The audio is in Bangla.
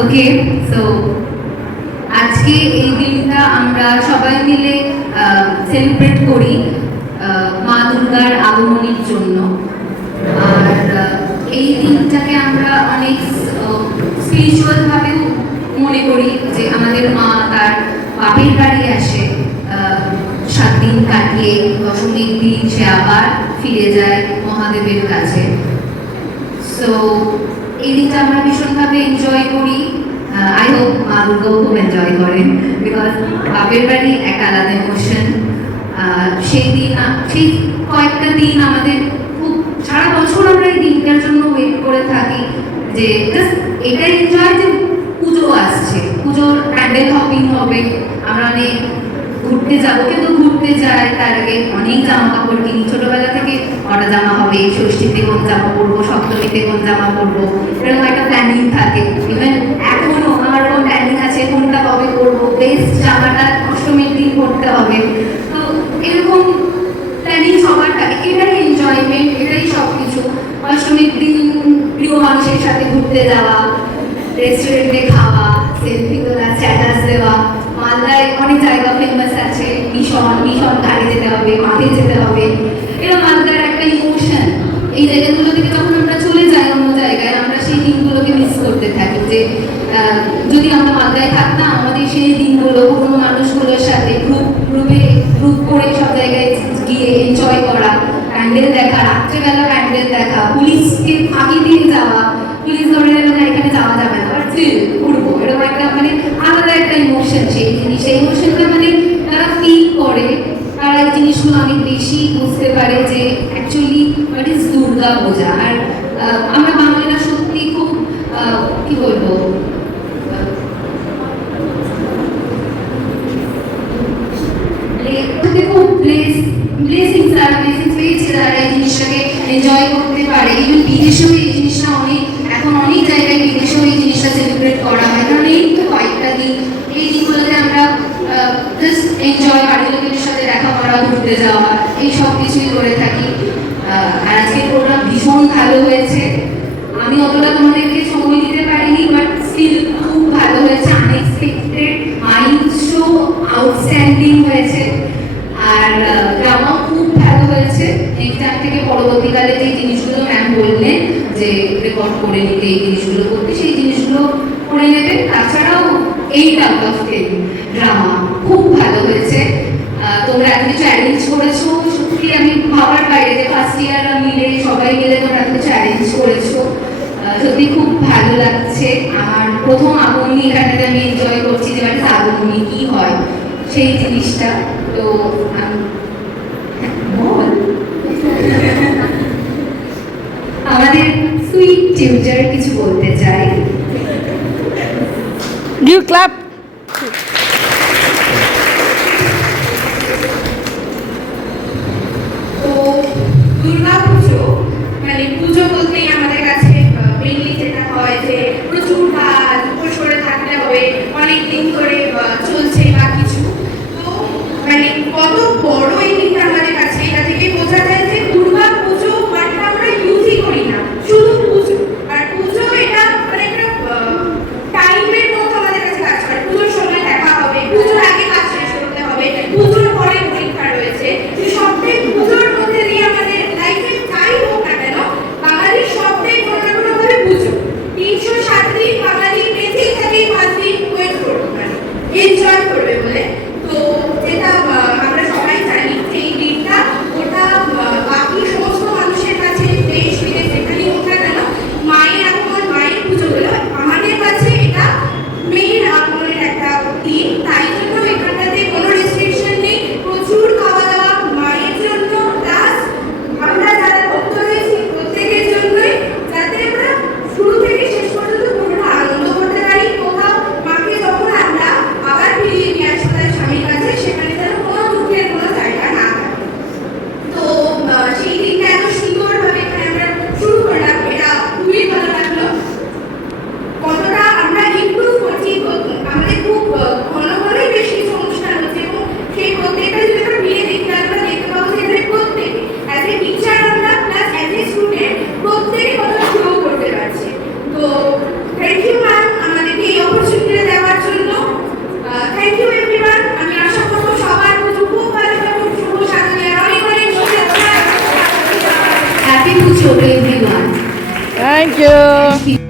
ওকে, সো আজকে এই দিনটা আমরা সবাই মিলে সেলিব্রেট করি মা দুর্গার আগমনের জন্য। আর এই দিনটাকে আমরা অনেক স্পিরিচুয়াল ভাবেও মনে করি যে আমাদের মা তার বাপের বাড়ি আসে, 7 দিন কাটিয়ে দশমীর দিন সে আবার ফিরে যায় মহাদেবের কাছে। সো এই দিনটা আমরা ভীষণভাবে এনজয় করি। আই হোপ মা দুর্গাও খুব এনজয় করেন, বিকজ বাপের বাড়ি একটা আলাদা ইমোশন। সেই দিন, সেই কয়েকটা দিন আমাদের খুব, সারা বছর আমরা এই দিনটার জন্য ওয়েট করে থাকি যে জাস্ট এটা এনজয় যে পুজো আসছে, পুজোর প্যান্ডেল হপিং হবে, আমরা অনেক ঘুরতে যাবো, কিন্তু ঘুরতে যাই তার আগে অনেক জামা কাপড় কিনি। ছোটবেলা থেকে কটা জামা হবে, ষষ্ঠীতে কোন জামা পরবো, সপ্তমীতে কোন জামা পরবো, এরকম একটা প্ল্যানিং থাকে। ইভেন এখনো আমার কোনো প্ল্যানিং আছে কোনটা কবে করবো, বেস্ট জামাটা অষ্টমীর দিন পরতে হবে। তো এরকম প্ল্যানিং সবার থাকে, এটাই এনজয়মেন্ট, এটাই সব কিছু। অষ্টমীর দিন প্রিয় মানুষের সাথে ঘুরতে যাওয়া, রেস্টুরেন্টে খাওয়া, সেলফি তোলা, স্ট্যাটাস দেওয়া। মালদায় অনেক জায়গা ফেমাস আছে, মিশন ঘাটে যেতে হবে, মাঠে যেতে হবে, এটা মালদার একটা ইমোশন। এই জায়গাগুলো থেকে যখন আমরা চলে যাই অন্য জায়গায়, আমরা সেই দিনগুলোকে মিস করতে থাকি যে যদি আমরা মালদায় থাকতাম, আমাদের সেই দিনগুলো পুরনো মানুষগুলোর সাথে গ্রুপ করে সব জায়গায় গিয়ে এনজয় করা, প্যান্ডেল দেখা, রাত্রেবেলা প্যান্ডেল দেখা, পুলিশকে ফাঁকি দিয়ে যাওয়া, পুলিশ ধরে নেবে না এখানে যাওয়া যাবে না, বাট স্টিল ঘুরবো, এরকম একটা মানে আলাদা একটা ইমোশন। সেই জিনিস, সেই ইমোশনটা মানে তারা ফিল করে, তারা এই জিনিসগুলো অনেক বেশি বুঝতে পারে যে অ্যাকচুয়ালি হোয়াট ইজ দুর্গা পূজা। আর আমরা বাঙালিরা সত্যি খুব কি বলবো, খুব ব্লেসিংস পেয়েছে তারা এই জিনিসটাকে এনজয় করতে পারে। ইভেন বিদেশেও এই জিনিসটা অনেক, এখন অনেক জায়গায় বিদেশেও এই জিনিসটা সেলিব্রেট করা হয়, কারণ এই তো কয়েকটা দিন, এই দিনগুলোতে আমরা জাস্ট এনজয়, বাড়ির লোকের সাথে দেখা করা, ঘুরতে যাওয়া, এই সব কিছুই করে থাকি। আর আজকের প্রোগ্রাম ভীষণ ভালো হয়েছে। আমি অতটা তোমাদেরকে সময় দিতে পারিনি, বাট স্টিল খুব ভালো হয়েছে, আনএক্সপেক্টেড, মাইন্ড শো আউটস্ট্যান্ডিং হয়েছে। আর ড্রামাও খুব ভালো হয়েছে। নেক্সট টাইম থেকে পরবর্তীকালে যে জিনিসগুলো ম্যাম বললেন যে রেকর্ড করে নিতে, এই জিনিসগুলো করতে, সেই জিনিসগুলো করে নেবে। তাছাড়াও 8 আউট অফ 10 ড্রামা খুব ভালো হয়েছে। তোমরা এত কিছু অ্যারেঞ্জ করেছো, সত্যি আমি ভাবার বাইরে যে ফার্স্ট ইয়াররা মিলে সবাই মিলে তোমরা এত কিছু অ্যারেঞ্জ করেছো, সত্যি খুব ভালো লাগছে। আমার প্রথম আগমনী এখানে আমি এনজয় করছি যে একটা আগমনী কি হয় সেই জিনিসটা। তো আমাদের সুইট টিউটার কিছু বলতে চাই। Give clap. তো দুর্গা পুজো মানে পুজো বলতেই আমাদের কাছে মেইনলি যেটা হয় যে প্রচুর কাজ, উপোস করে থাকতে হবে, অনেক দিন ধরে চলছে বা কিছু। তো মানে কত বড় এই দিনটা আমাদের কাছে, এটা থেকে বোঝা যায় যে দুর্গা পুজো ওয়ার্ডটা আমরা ইউজই করি না, শুধু পুজো। আর পুজো এটা মানে একটা টাইমের মতো আমাদের কাছে কাজ করে। everyone. Thank you. Thank you.